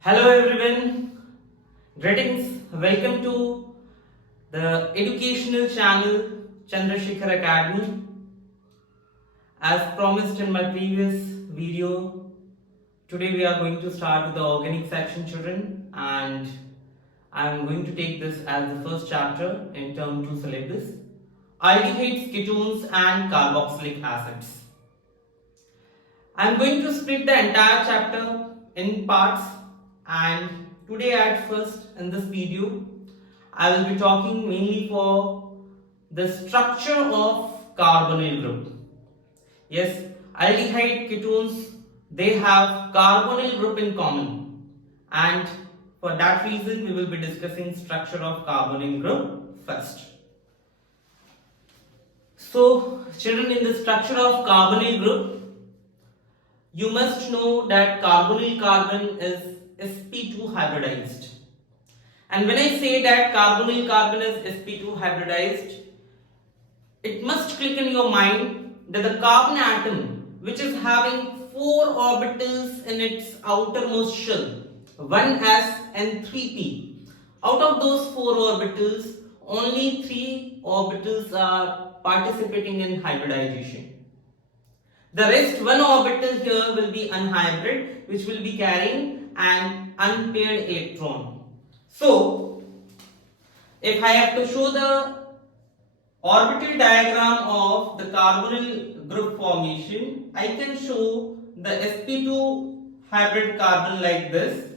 Hello everyone, greetings, welcome to the educational channel Chandrasekhar Academy. As promised in my previous video, today we are going to start with the organic section, children, and I am going to take this as the first chapter in term 2 syllabus, aldehydes, ketones and carboxylic acids. I am going to split the entire chapter in parts, and today at first in this video I will be talking mainly for the structure of carbonyl group. Yes, aldehyde ketones, they have carbonyl group in common, and for that reason we will be discussing structure of carbonyl group first. So children, in the structure of carbonyl group, you must know that carbonyl carbon is sp2 hybridized. And when I say that carbonyl carbon is sp2 hybridized, it must click in your mind that the carbon atom, which is having 4 orbitals in its outermost shell, 1s and 3p, out of those 4 orbitals, only 3 orbitals are participating in hybridization. The rest one orbital here will be unhybrid, which will be carrying an unpaired electron. So, if I have to show the orbital diagram of the carbonyl group formation, I can show the sp2 hybrid carbon like this.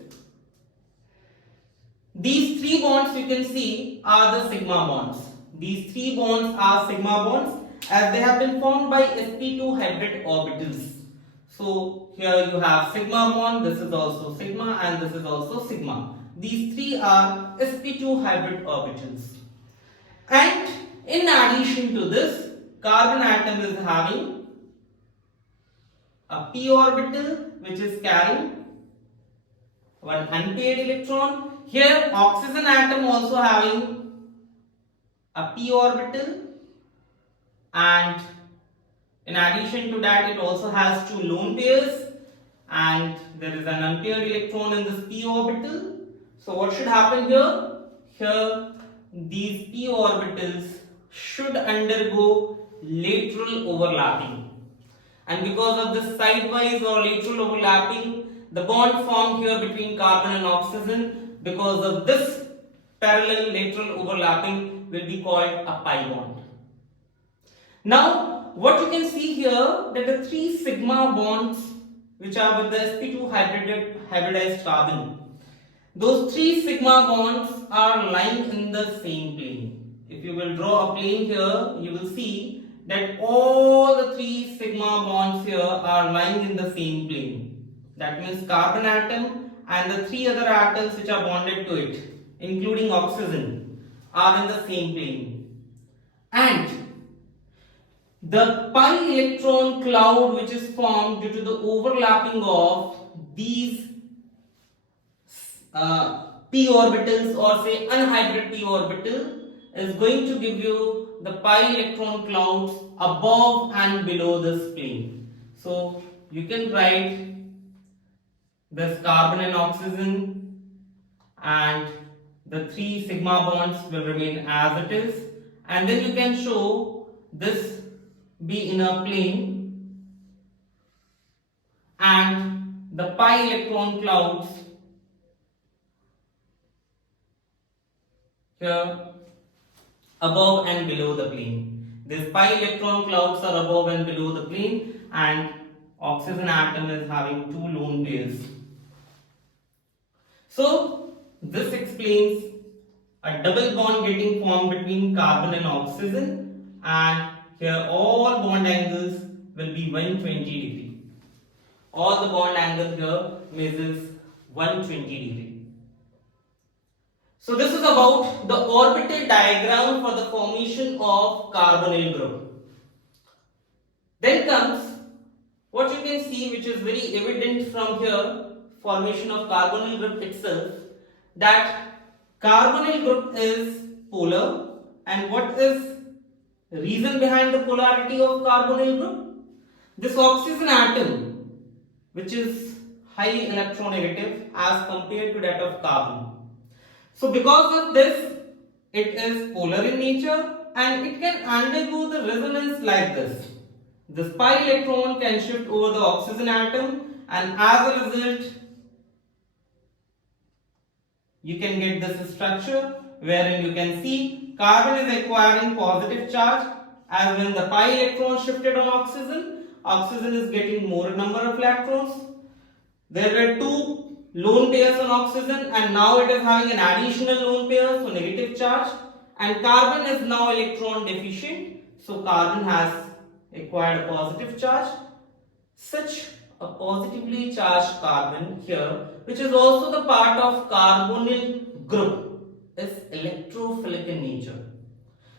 These 3 bonds you can see are the sigma bonds. These 3 bonds are sigma bonds, as they have been formed by sp2 hybrid orbitals. So here you have sigma bond, this is also sigma, and this is also sigma. These 3 are sp2 hybrid orbitals. And in addition to this, carbon atom is having a p orbital which is carrying one unpaired electron. Here oxygen atom also having a p orbital, and in addition to that it also has 2 lone pairs, and there is an unpaired electron in this p orbital. So what should happen here? Here these p orbitals should undergo lateral overlapping, and because of this sidewise or lateral overlapping, the bond formed here between carbon and oxygen, because of this parallel lateral overlapping, will be called a pi bond. Now, what you can see here, that the 3 sigma bonds which are with the sp2 hybridized carbon, those 3 sigma bonds are lying in the same plane. If you will draw a plane here, you will see that all the 3 sigma bonds here are lying in the same plane. That means carbon atom and the 3 other atoms which are bonded to it, including oxygen, are in the same plane. And the pi electron cloud which is formed due to the overlapping of these p orbitals, or say unhybrid p orbital, is going to give you the pi electron clouds above and below this plane. So you can write this carbon and oxygen, and the 3 sigma bonds will remain as it is, and then you can show this be in a plane, and the pi electron clouds here above and below the plane. These pi electron clouds are above and below the plane, and oxygen atom is having 2 lone pairs. So this explains a double bond getting formed between carbon and oxygen, and here all bond angles will be 120 degree. All the bond angle here measures 120 degree. So this is about the orbital diagram for the formation of carbonyl group. Then comes what you can see, which is very evident from here, formation of carbonyl group itself, that carbonyl group is polar. And what is reason behind the polarity of carbonyl group? This oxygen atom, which is highly electronegative as compared to that of carbon. So because of this, it is polar in nature and it can undergo the resonance like this. This pi electron can shift over the oxygen atom, and as a result you can get this structure wherein you can see carbon is acquiring positive charge, as when the pi electron shifted on oxygen, oxygen is getting more number of electrons. There were two lone pairs on oxygen and now it is having an additional lone pair, so negative charge, and carbon is now electron deficient, so carbon has acquired a positive charge. Such a positively charged carbon here, which is also the part of carbonyl group, is electrophilic in nature.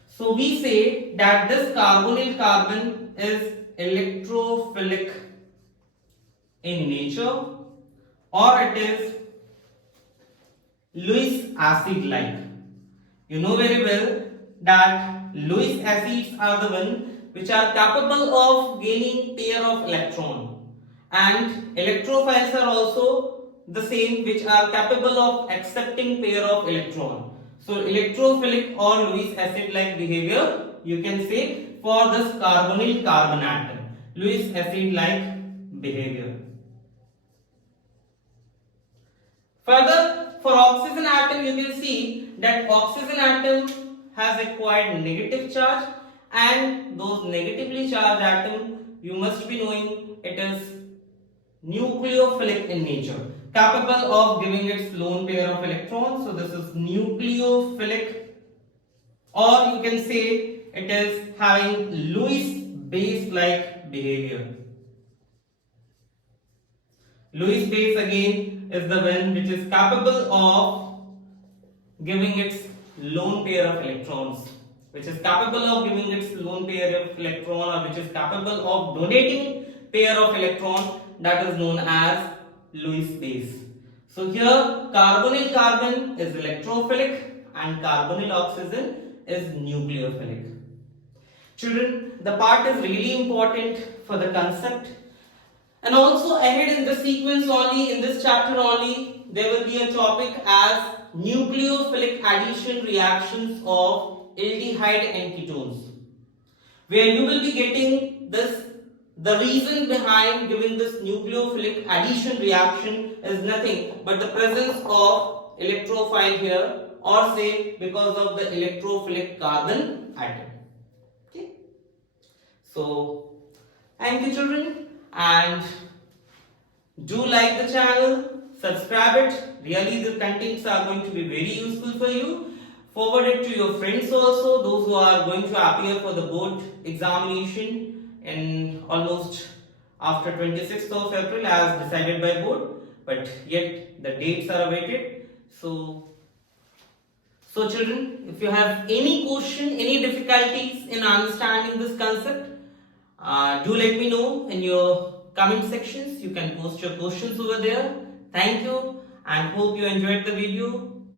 So we say that this carbonyl carbon is electrophilic in nature, or it is Lewis acid like. You know very well that Lewis acids are the one which are capable of gaining pair of electron, and electrophiles are also the same, which are capable of accepting pair of electron. So electrophilic or Lewis acid like behavior you can say for this carbonyl carbon atom, Lewis acid like behavior. Further, for oxygen atom you can see that oxygen atom has acquired negative charge, and those negatively charged atom, you must be knowing, it is nucleophilic in nature, capable of giving its lone pair of electrons. So this is nucleophilic, or you can say it is having Lewis base like behavior. Lewis base again is the one which is capable of giving its lone pair of electrons, which is capable of giving its lone pair of electron, or which is capable of donating pair of electron, that is known as Lewis base. So here carbonyl carbon is electrophilic and carbonyl oxygen is nucleophilic. Children, the part is really important for the concept. And also ahead in the sequence only, in this chapter only, there will be a topic as nucleophilic addition reactions of aldehyde and ketones, where you will be getting this, the reason behind giving this nucleophilic addition reaction is nothing but the presence of electrophile here, or say because of the electrophilic carbon atom. Okay. So thank you children, and do like the channel, subscribe it. Really the contents are going to be very useful for you. Forward it to your friends also, those who are going to appear for the board examination in almost after 26th of April as decided by board, but yet the dates are awaited. So children, if you have any question, any difficulties in understanding this concept, do let me know in your comment sections. You can post your questions over there. Thank you and hope you enjoyed the video.